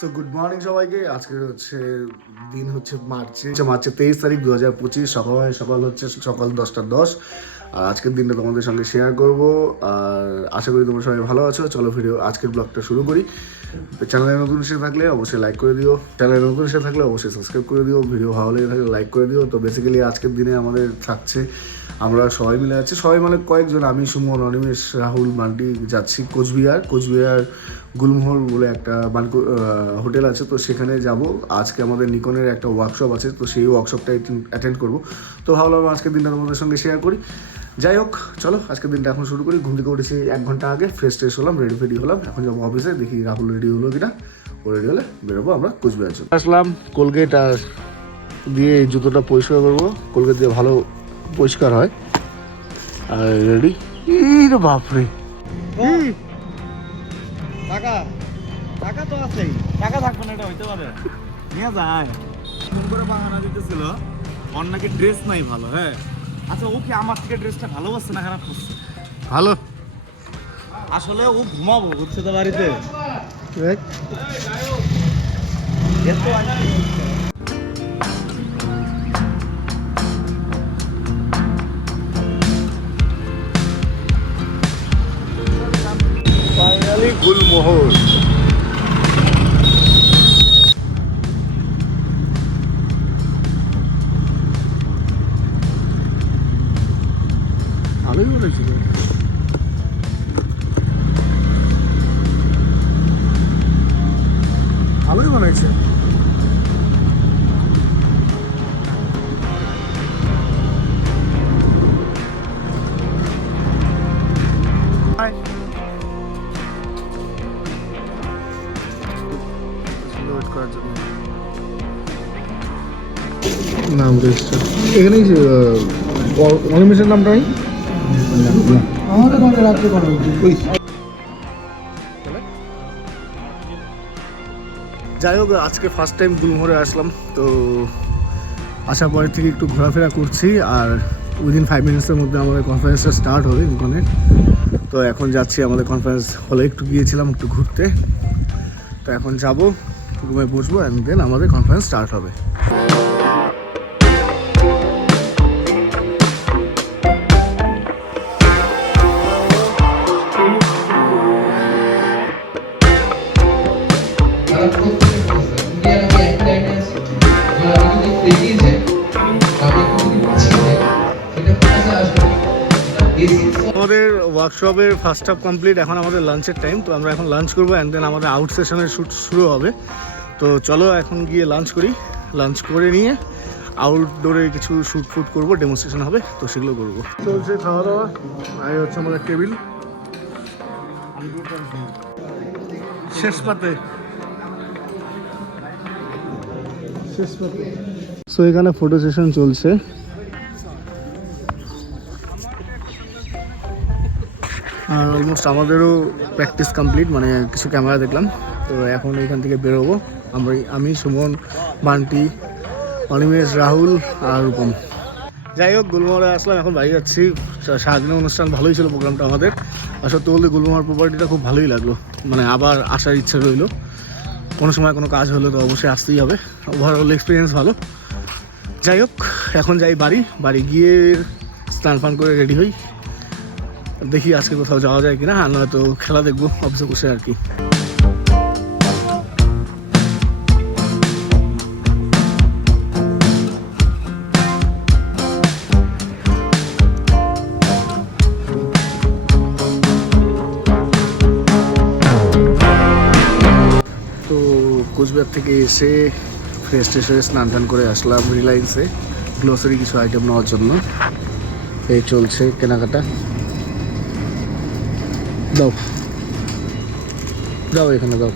So good morning সবাইকে। আজকে হচ্ছে দিন হচ্ছে মার্চের 23 তারিখ 2025। সকাল হচ্ছে সকাল 10:10। আর আজকের দিনটা তোমাদের সঙ্গে শেয়ার করব। আর আশা করি তোমরা সবাই ভালো আছো। চলো ভিডিও আজকের ব্লগটা শুরু করি। চ্যানেলে নতুন এসে থাকলে অবশ্যই লাইক করে দিও, চ্যানেলে নতুন এসে থাকলে অবশ্যই সাবস্ক্রাইব করে দিও, ভিডিও ভালো লেগে থাকলে লাইক করে দিও। তো বেসিক্যালি আজকের দিনে আমাদের থাকছে, আমরা সবাই মিলে আছি, সবাই মানে কয়েকজন, আমি, সুমন, অনিমেষ, রাহুল, মান্টি যাচ্ছি কোচবিহার গুলমোহর বলে একটা হোটেল আছে, তো সেখানে যাব। আজকে আমাদের নিকনের একটা ওয়ার্কশপ আছে, তো সেই ওয়ার্কশপটা অ্যাটেন্ড করব। তো ভাবলাম আজকের দিনটা তোমাদের সঙ্গে শেয়ার করি। যাই হোক, চলো আজকের দিনটা এখন শুরু করি। ঘুম থেকে উঠেছি 1 ঘন্টা আগে, ফ্রেশ হলাম, রেডি হলাম। এখন যাবো অফিসে, দেখি রাহুল রেডি হলো কিনা। ও রেডি হলে বেরোবো আমরা কোচবিহার জন্য। আসলাম কোলগেট আর দিয়ে জুতোটা পরিষ্কার করবো, কোলগেট দিয়ে ভালো পরিষ্কার হয়। আর রেডি। রে বাপরে, টাকা তো আছেই, টাকা থাকবে না এটা হইতে পারে। নিয়ে যায় ফোন করে বাহানা দিতেছিল ওর নাকি ড্রেস নাই ভালো। হ্যাঁ আচ্ছা, ও কি আমার থেকে ড্রেসটা ভালোবাসছে না খারাপ করছে? ভালো। আসলে ও ঘুমাবো বুঝছে তো বাড়িতে। ফাইনালি গুলমোহর। ভালোই বলেছিল, ভালোই বানাইছে। নাম রেজিস্টার এখানেই, অনিমেষের নামটা নেই। যাই হোক, আজকে ফার্স্ট টাইম গুলমোহরে আসলাম, তো আসার পরের থেকে একটু ঘোরাফেরা করছি। আর উইদিন 5 মিনিটসের মধ্যে আমাদের কনফারেন্সটা স্টার্ট হবে নিকনের। তো এখন যাচ্ছি আমাদের কনফারেন্স হলে, একটু গিয়েছিলাম একটু ঘুরতে। তো এখন যাবো, রুমে বসবো, অ্যান্ড দেন আমাদের কনফারেন্স স্টার্ট হবে। আমাদের ওয়ার্কশপের ফার্স্ট হাফ কমপ্লিট, এখন আমাদের লাঞ্চের টাইম। তো আমরা এখন লাঞ্চ করবো, অ্যান্ড দেন আমাদের আউট সেশনের শ্যুট শুরু হবে। তো চলো এখন গিয়ে লাঞ্চ করি। লাঞ্চ করে নিয়ে আউটডোরে কিছু শ্যুট ফুট করবো, ডেমনস্ট্রেশন হবে, তো সেগুলো করবো। চলছে খাওয়া দাওয়া, আর হচ্ছে আমাদের টেবিল শেষ পাতে। সো এখানে ফটো সেশন চলছে। আর অলমোস্ট আমাদেরও প্র্যাকটিস কমপ্লিট, মানে কিছু ক্যামেরা দেখলাম। তো এখন এখান থেকে বেরোবো আমি, সুমন, বান্টি, অনিমেষ, রাহুল আর রূপম। যাই হোক, গুলমোহরে আসলাম, এখন বাড়ি যাচ্ছি। সারাদিনের অনুষ্ঠান ভালোই ছিল প্রোগ্রামটা আমাদের। আর সত্যি বলতে গুলমোহর প্রপার্টিটা খুব ভালোই লাগলো, মানে আবার আসার ইচ্ছা রইলো। কোনো সময় কোনো কাজ হলে তো অবশ্যই আসতেই হবে। ওভারঅল এক্সপিরিয়েন্স ভালো। যাই হোক, এখন যাই বাড়ি গিয়ে স্নান ফান করে রেডি হই। দেখি আজকে কোথাও যাওয়া যায় কিনা, আর নয়তো খেলা দেখবো অফিসে বসে আর কি। তো কোচবিহার থেকে এসে ফ্রেশ হয়ে স্নান টান করে আসলাম রিলায়েন্সে গ্লোসারি কিছু আইটেম নেওয়ার জন্য। এই চলছে কেনাকাটা। দাও এখানে দাও।